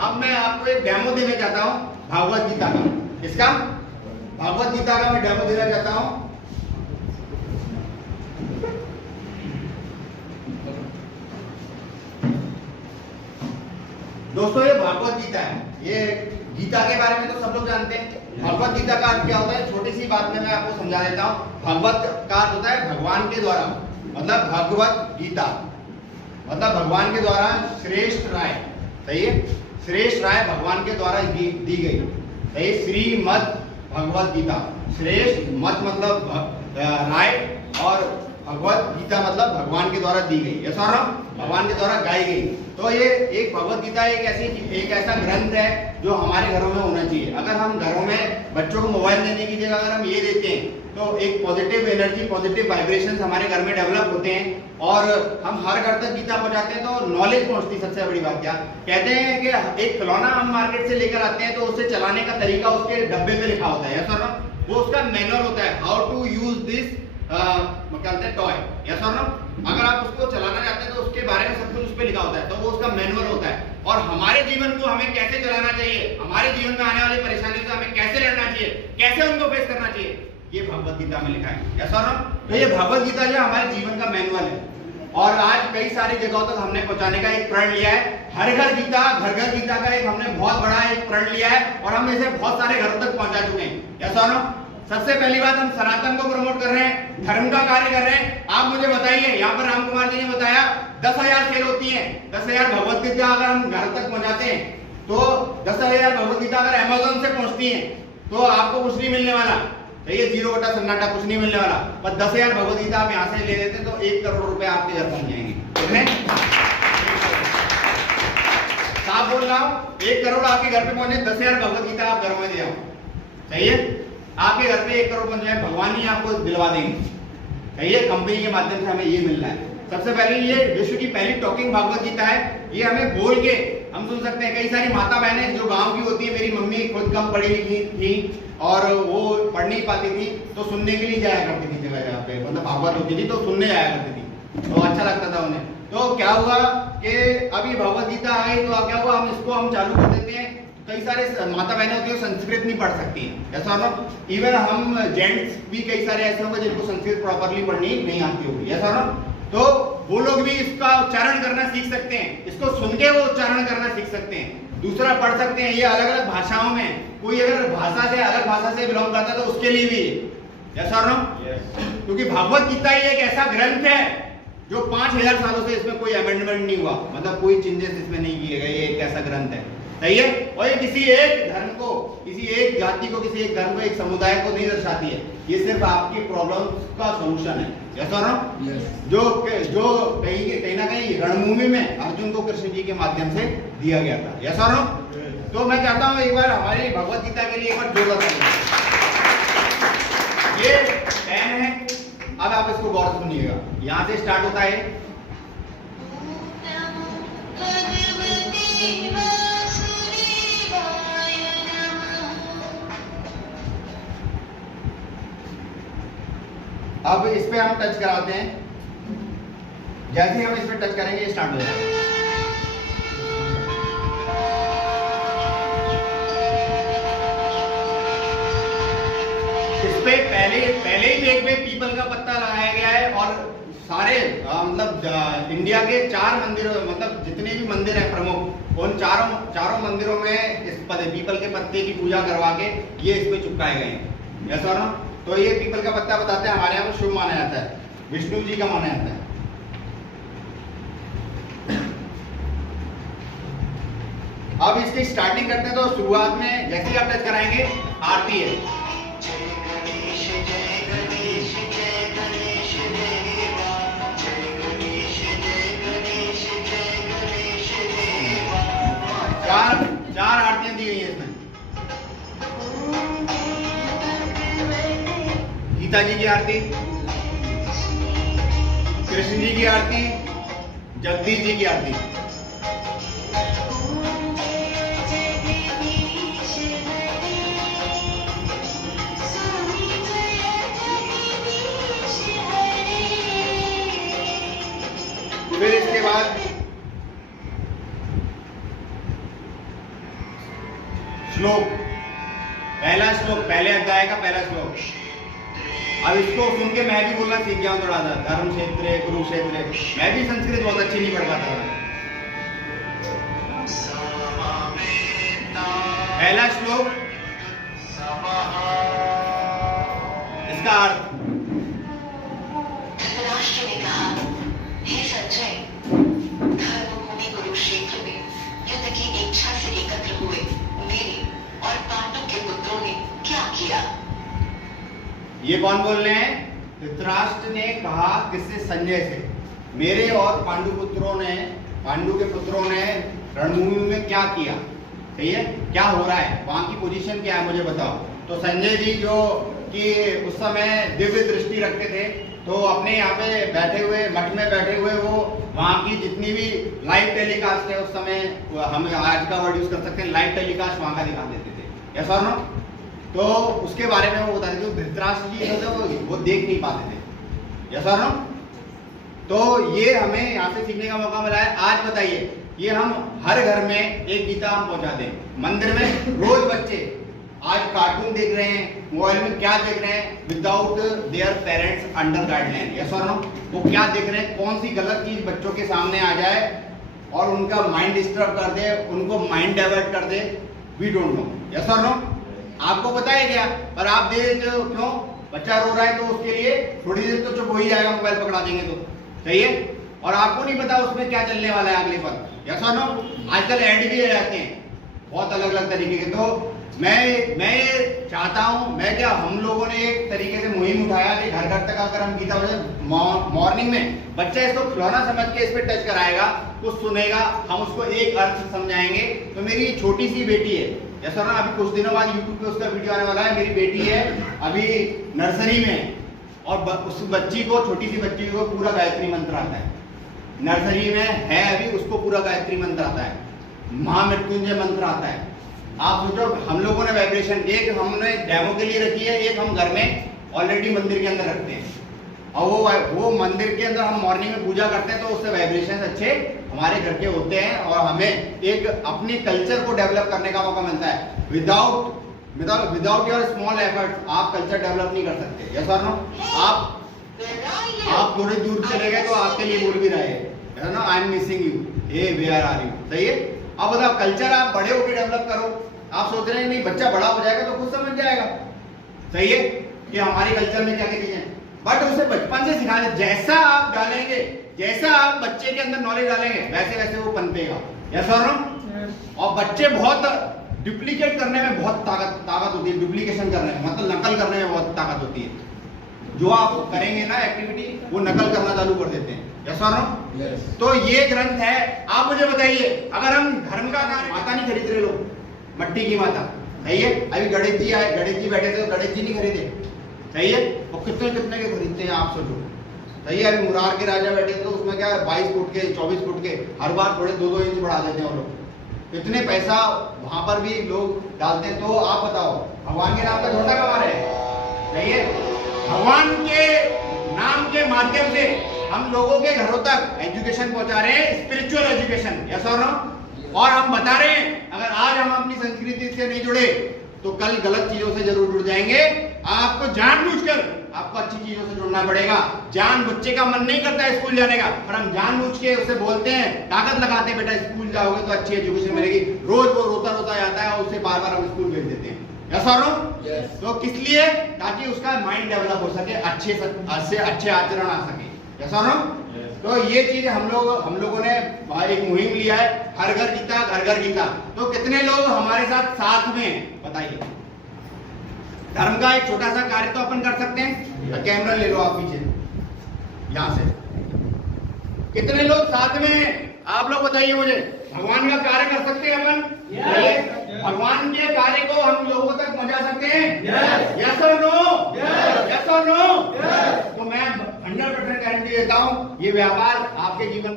अब मैं आपको एक डेमो देना चाहता हूँ भागवत गीता का। इसका भागवत गीता का मैं डेमो देना चाहता हूँ। दोस्तों ये भागवत गीता है। ये गीता के बारे में तो सब लोग जानते हैं। भागवत गीता का अर्थ क्या होता है, छोटी सी बात में मैं आपको समझा देता हूँ। भागवत का अर्थ होता है भगवान के द्वारा, मतलब भगवत गीता मतलब भगवान के द्वारा श्रेष्ठ राय। सही है, श्रेष्ठ राय भगवान के द्वारा दी गई। सही, श्रीमद् भगवत गीता। श्रेष्ठ मत मतलब राय और भगवत गीता मतलब भगवान के द्वारा दी गई, ऐसा ना, भगवान के द्वारा गाई गई। तो ये एक भगवत गीता एक ऐसा ग्रंथ है जो हमारे घरों में होना चाहिए। अगर हम घरों में बच्चों को मोबाइल देने की जगह अगर हम ये देते हैं तो एक पॉजिटिव एनर्जी, पॉजिटिव वाइब्रेशंस हमारे घर में डेवलप होते हैं और हम हर घर तक गीता पहुंचाते हैं तो नॉलेज पहुंचती। सबसे बड़ी बात क्या कहते हैं कि एक खिलौना हम मार्केट से लेकर आते हैं तो उसे चलाने का तरीका उसके डब्बे पे लिखा होता है, ऐसा ना, वो उसका मैनुअल होता है, how to use this toy, yes और नो। अगर आप उसको चलाना चाहते हैं तो उसके बारे में सब कुछ उस पे लिखा होता है, तो वो उसका मैनुअल होता है। और हमारे जीवन को हमें कैसे चलाना चाहिए, हमारे जीवन में आने वाली परेशानियों से हमें कैसे लड़ना चाहिए, कैसे उनको फेस करना चाहिए, ये भगवत गीता में लिखा है, यस और नो। तो ये भगवत गीता जो हमारे जीवन का मैनुअल है और आज कई सारी जगहों तक हमने पहुंचाने का एक प्रण लिया है। हर घर गीता, घर घर गीता का एक हमने बहुत बड़ा एक प्रण लिया है और हम इसे बहुत सारे घरों तक पहुंचा चुके हैं, यस और नो। सबसे पहली बात, हम सनातन को प्रमोट कर रहे हैं, धर्म का कार्य कर रहे हैं। आप मुझे बताइए, यहाँ पर राम कुमार जी ने बताया 10,000 सेल होती है। 10,000 भगवत गीता अगर हम घर तक पहुंचाते हैं तो 10,000 भगवत गीता अगर अमेज़न से पहुंचती है तो आपको कुछ नहीं मिलने वाला। ये 0 बटा सन्नाटा, कुछ नहीं मिलने वाला। पर 10,000 भगवत गीता आप यहाँ से ले लेते तो 1 करोड़ रुपए आपके घर पहुंच जाएंगे। कितने? साफ बोल रहा हूँ, 1 करोड़ आपके घर पे पहुंचे, 10,000 भगवत गीता आप घरों में दे आओ। सही है, आपके घर पे 1 करोड़ पहुंच जाए, भगवान ही आपको दिलवा देंगे। सही है, कंपनी के माध्यम से हमें ये मिल रहा है। सबसे पहले ये विश्व की पहली टॉकिंग भागवत गीता है। ये हमें बोल के हम सुन सकते हैं। कई सारी माता बहनें जो गांव की होती है, मेरी मम्मी खुद कम पढ़ी लिखी थी और वो पढ़ नहीं पाती थी तो सुनने के लिए जाया करती थी जगह जगह पे, मतलब भागवत होती थी तो सुनने जाया करती थी, तो अच्छा लगता था उन्हें। तो क्या हुआ कि अभी भगवत गीता आ गई तो क्या हुआ, हम इसको हम चालू कर देते हैं। कई सारे माता बहनें होती है संस्कृत नहीं पढ़ सकती हैं, ऐसा ना, इवन हम जेंट्स भी कई सारे ऐसे होंगे जिनको संस्कृत प्रॉपर्ली पढ़नी नहीं आती होगी, ऐसा ना, तो वो लोग भी इसका उच्चारण करना सीख सकते हैं, इसको सुन के वो उच्चारण करना सीख सकते हैं, दूसरा पढ़ सकते हैं। ये अलग अलग भाषाओं में, कोई अगर भाषा से अलग भाषा से बिलोंग करता है तो उसके लिए भी, ऐसा ना, क्योंकि भागवत गीता ही एक ऐसा ग्रंथ है जो 5,000 सालों से इसमें कोई अमेंडमेंट नहीं हुआ, मतलब कोई चेंजेस इसमें नहीं किए गए। ये एक ऐसा ग्रंथ है, सही है, और ये किसी एक धर्म को, किसी एक जाति को, किसी एक धर्म को, एक समुदाय को नहीं दर्शाती है। ये सिर्फ आपकी प्रॉब्लम्स का सॉल्यूशन है, यस और नो। जो कहीं ना कहीं रणभूमि में अर्जुन को कृष्ण जी के माध्यम से दिया गया था, यस और नो। तो मैं चाहता हूँ एक बार हमारी भगवत गीता के लिए एक बार जोरदार ताली। ये पेन है, अब आप इसको गौर से सुनिएगा, यहाँ से स्टार्ट होता है। अब इस पे हम टच कराते हैं, जैसे ही हम इस पे टच करेंगे ये स्टार्ट हो जाएगा। इस पे पहले ही पेज पे पीपल का पत्ता लगाया गया है और सारे मतलब इंडिया के 4 मंदिरों, मतलब जितने भी मंदिर हैं प्रमुख, उन चारों मंदिरों में इस पीपल के पत्ते की पूजा करवा के ये इस पे चिपकाए गए हैं, ऐसा ना। तो ये पीपल का पत्ता बताते हैं हमारे यहाँ पर शुभ माना जाता है, विष्णु जी का माना जाता है। अब इसकी स्टार्टिंग करते हैं तो शुरुआत में जैसे ही आप टच कराएंगे आरती है। चार आरतियां दी गई है इसमें। गीता जी की आरती, कृष्ण जी की आरती, जगदीश जी की आरती। फिर इसके बाद श्लोक, पहला श्लोक, पहले अध्याय का पहला श्लोक। अब इसको सुन के मैं भी बोलना सीख गया हूँ थोड़ा सा। धर्म क्षेत्र, कुरुक्षेत्र। मैं भी संस्कृत बहुत अच्छी नहीं पढ़ पाता था। पहला श्लोक, इसका अर्थ। धृतराष्ट्र ने कहा, हे संजय, धर्मभूमि कुरुक्षेत्र में युद्ध की इच्छा से एकत्र हुए मेरे और पांडु के पुत्रों ने क्या किया? ये कौन बोल रहे हैं? धृतराष्ट्र ने कहा किससे? संजय से। मेरे और पांडु के पुत्रों ने रणभूमि में क्या किया? सही है, क्या हो रहा है, वहां की पोजीशन क्या है, मुझे बताओ। तो संजय जी जो कि उस समय दिव्य दृष्टि रखते थे, तो अपने यहाँ पे बैठे हुए, मठ में बैठे हुए, वो वहाँ की जितनी भी लाइव टेलीकास्ट है उस समय, हम आज का वर्ड यूज कर सकते हैं, लाइव टेलीकास्ट वहाँ का दिखा देते थे। यस और नो? तो उसके बारे में वो बताते थे। धृतराष्ट्र जी वो देख नहीं पाते थे। यस और नो? तो ये हमें यहाँ से सीखने का मौका मिला है। आज बताइए, ये हम हर घर में एक गीता हम पहुंचा दें। मंदिर में रोज बच्चे आज कार्टून देख रहे हैं, मोबाइल में क्या देख रहे हैं, without their parents under guideline. Yes और नो? वो क्या देख रहे हैं, कौन सी गलत चीज बच्चों के सामने आ जाए और उनका माइंड डिस्टर्ब कर दे, उनको माइंड डाइवर्ट कर दे, वी डोंट नो। यस और नो? आपको पता है क्या? पर आप दे देते हो। क्यों? बच्चा रो रहा है तो उसके लिए थोड़ी देर तो चुप हो ही जाएगा, मोबाइल पकड़ा देंगे तो। सही है? और आपको नहीं पता उसमें क्या चलने वाला है अगले पर। यस और नो? आजकल ऐड भी रहते हैं बहुत अलग अलग तरीके के। तो मैं ये चाहता हूं, मैं क्या, हम लोगों ने एक तरीके से मुहिम उठाया कि घर घर तक अगर हम गीता मॉर्निंग में बच्चा इसको खिलौना समझ के इस पे टच कराएगा, कुछ सुनेगा, हम उसको एक अर्थ समझाएंगे। तो मेरी छोटी सी बेटी है, जैसा ना अभी कुछ दिनों बाद यूट्यूब पे उसका वीडियो आने वाला है। मेरी बेटी है अभी नर्सरी में, और उस बच्ची को, छोटी सी बच्ची को पूरा गायत्री मंत्र आता है। नर्सरी में है अभी, उसको पूरा गायत्री मंत्र आता है, महामृत्युंजय मंत्र आता है। आप सोचो, हम लोगों ने वाइब्रेशन एक हमने डेमो के लिए रखी है, एक हम घर में ऑलरेडी मंदिर के अंदर रखते हैं। और वो मंदिर के अंदर हम मॉर्निंग में पूजा करते हैं, तो उससे वाइब्रेशन अच्छे हमारे घर के होते हैं और हमें एक अपने कल्चर को डेवलप करने का मौका मिलता है। विदाउट योर स्मॉल एफर्ट्स आप कल्चर डेवलप नहीं कर सकते। यस और नो? आप थोड़ी दूर चले गए तो आपके लिए बोल भी रहे हैं ना, I am missing you, hey where are you. सही है? अब बताओ, कल्चर आप बड़े होकर डेवलप करो। आप सोच रहे हैं नहीं बच्चा बड़ा हो जाएगा तो खुद समझ जाएगा। सही है कि हमारे कल्चर में क्या क्या चीजें, बट उसे बचपन से सिखा दे। जैसा आप डालेंगे, जैसा आप बच्चे के अंदर नॉलेज डालेंगे, वैसे वैसे वो पनपेगा। यस और नो? और बच्चे बहुत डुप्लीकेट करने में बहुत ताकत होती है, डुप्लीकेशन करने में, मतलब नकल करने में बहुत ताकत होती है। जो आप करेंगे ना एक्टिविटी, वो नकल करना चालू कर देते हैं। यस और नो? तो ये ग्रंथ है। आप मुझे बताइए, अगर हम धर्म का कार्य, माता नहीं खरीद रहे लोग, मट्टी की माता। सही है? अभी गणेश जी आए, गणेश जी बैठे थे तो गणेश जी नहीं खरीदे। सही है? और कितने कितने के खरीदते हैं आप सोचो। सही है? अभी मुरार के राजा बैठे थे तो उसमें क्या 22 फुट के, 24 फुट के, हर बार थोड़े 2-2 इंच बढ़ा देते हैं वो लोग। इतने पैसा वहां पर भी लोग डालते हैं। तो आप बताओ, भगवान के नाम पे झोटा कमा रहे हैं। सही है? भगवान के नाम के माध्यम से हम लोगों के घरों तक एजुकेशन पहुंचा रहे हैं, स्पिरिचुअल एजुकेशन। यस और नो? और हम बता रहे हैं, अगर आज हम अपनी संस्कृति से नहीं जुड़े तो कल गलत चीजों से जरूर जुड़ जाएंगे। आपको जानबूझकर आपको अच्छी चीजों से जुड़ना पड़ेगा। बच्चे का मन नहीं करता है स्कूल जाने का, पर हम जानबूझ के उसे बोलते हैं, ताकत लगाते हैं, बेटा स्कूल जाओगे तो अच्छी एजुकेशन मिलेगी। रोज वो रोता रोता जाता है और उसे बार बार हम स्कूल भेज देते हैं। यस और नो? तो किस लिए? ताकि उसका माइंड डेवलप हो सके, अच्छे आचरण आ सके। यस और नो? तो ये चीज हम लोगों ने एक मुहिम लिया है, हर घर गीता, घर घर गीता। तो कितने लोग हमारे साथ में हैं बताइए? धर्म का एक छोटा सा कार्य तो अपन कर सकते हैं। तो कैमरा ले लो आप पीछे, यहां से कितने लोग साथ में हैं? आप लोग बताइए मुझे। भगवान का कार्य कर सकते हैं अपन? भगवान के कार्य को हम लोगों तक पहुंचा सकते हैं? यस और नो? यस और नो? तो मैं 100% गारंटी देता हूं, ये व्यापार आपके जीवन